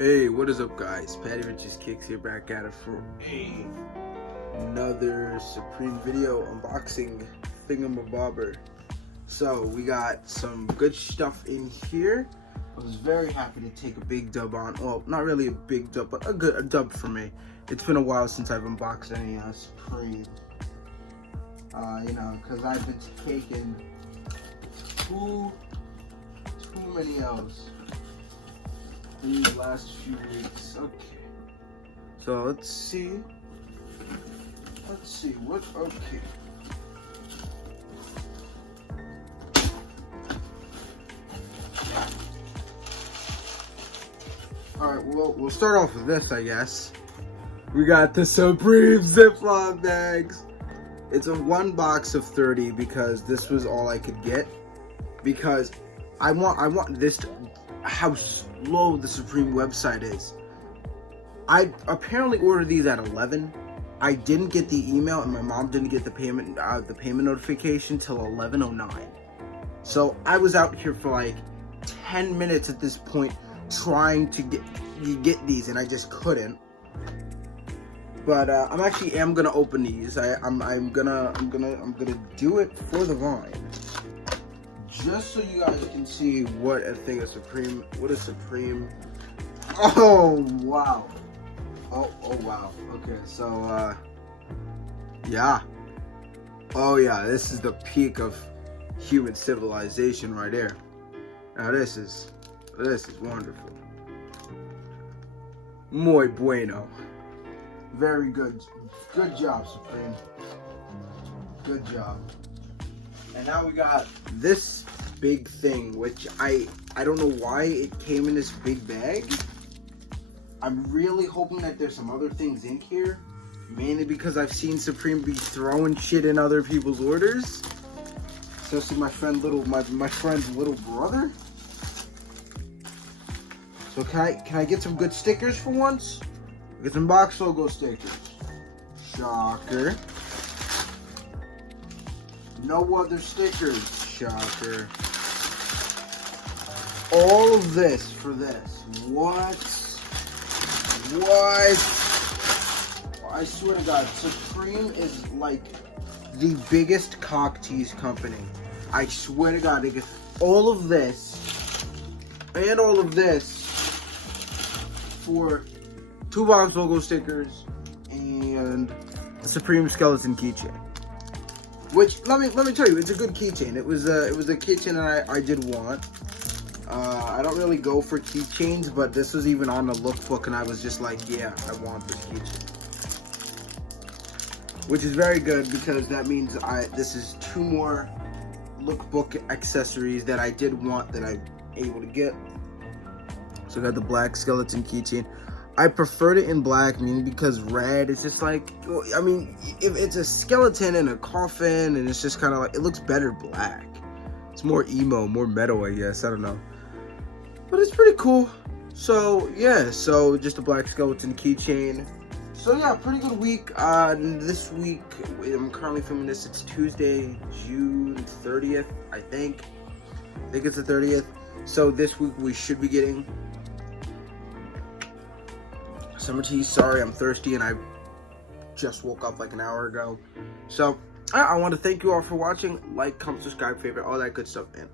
Hey, what is up, guys? Patty Riches Kicks here, back at it for another Supreme video unboxing thingamabobber. So we got some good stuff in here. I was very happy to take a big dub on. Well, not really a big dub, but a dub for me. It's been a while since I've unboxed any Supreme. Because I've been taking too many L's in the last few weeks. Okay, so let's see what. Okay, all right, well, we'll start off with this, I guess. We got the Supreme Ziploc bags. It's a 1 box of 30 because this was all I could get, because I want this how slow the Supreme website is. I apparently ordered these at 11. I didn't get the email, and my mom didn't get the payment notification till 11:09. So I was out here for like 10 minutes at this point trying to get these, and I just couldn't. But I'm gonna open these. I'm gonna do it for the Vine, just so you guys can see what a thing of Supreme. What is Supreme? Oh wow! Oh wow! Okay, so yeah. Oh yeah, this is the peak of human civilization right there. Now this is wonderful. Muy bueno. Very good. Good job, Supreme. Good job. And now we got this big thing, which I don't know why it came in this big bag. I'm really hoping that there's some other things in here, mainly because I've seen Supreme be throwing shit in other people's orders, especially my friend's little brother. So can I get some good stickers for once? Get some box logo stickers. Shocker. No other stickers. Shocker. All of this for this. What? I swear to God, Supreme is like the biggest cock tease company. I swear to God, they get all of this and all of this for 2 box logo stickers and a Supreme skeleton keychain. Which let me tell you, it's a good keychain. It was a keychain that I did want. I don't really go for keychains, but this was even on the lookbook, and I was just like, yeah, I want this keychain. Which is very good, because that means this is 2 more lookbook accessories that I did want that I'm able to get. So I got the black skeleton keychain. I preferred it in black, mainly because red is just like, I mean, if it's a skeleton in a coffin, and it's just kind of like, it looks better black. It's more emo, more metal, I guess. I don't know. But it's pretty cool. So, yeah. So, just a black skeleton keychain. So, yeah, pretty good week. This week, I'm currently filming this. It's Tuesday, June 30th, I think. I think it's the 30th. So, this week, we should be getting summer tea. Sorry, I'm thirsty, and I just woke up like an hour ago. So, I want to thank you all for watching. Like, comment, subscribe, favorite, all that good stuff, and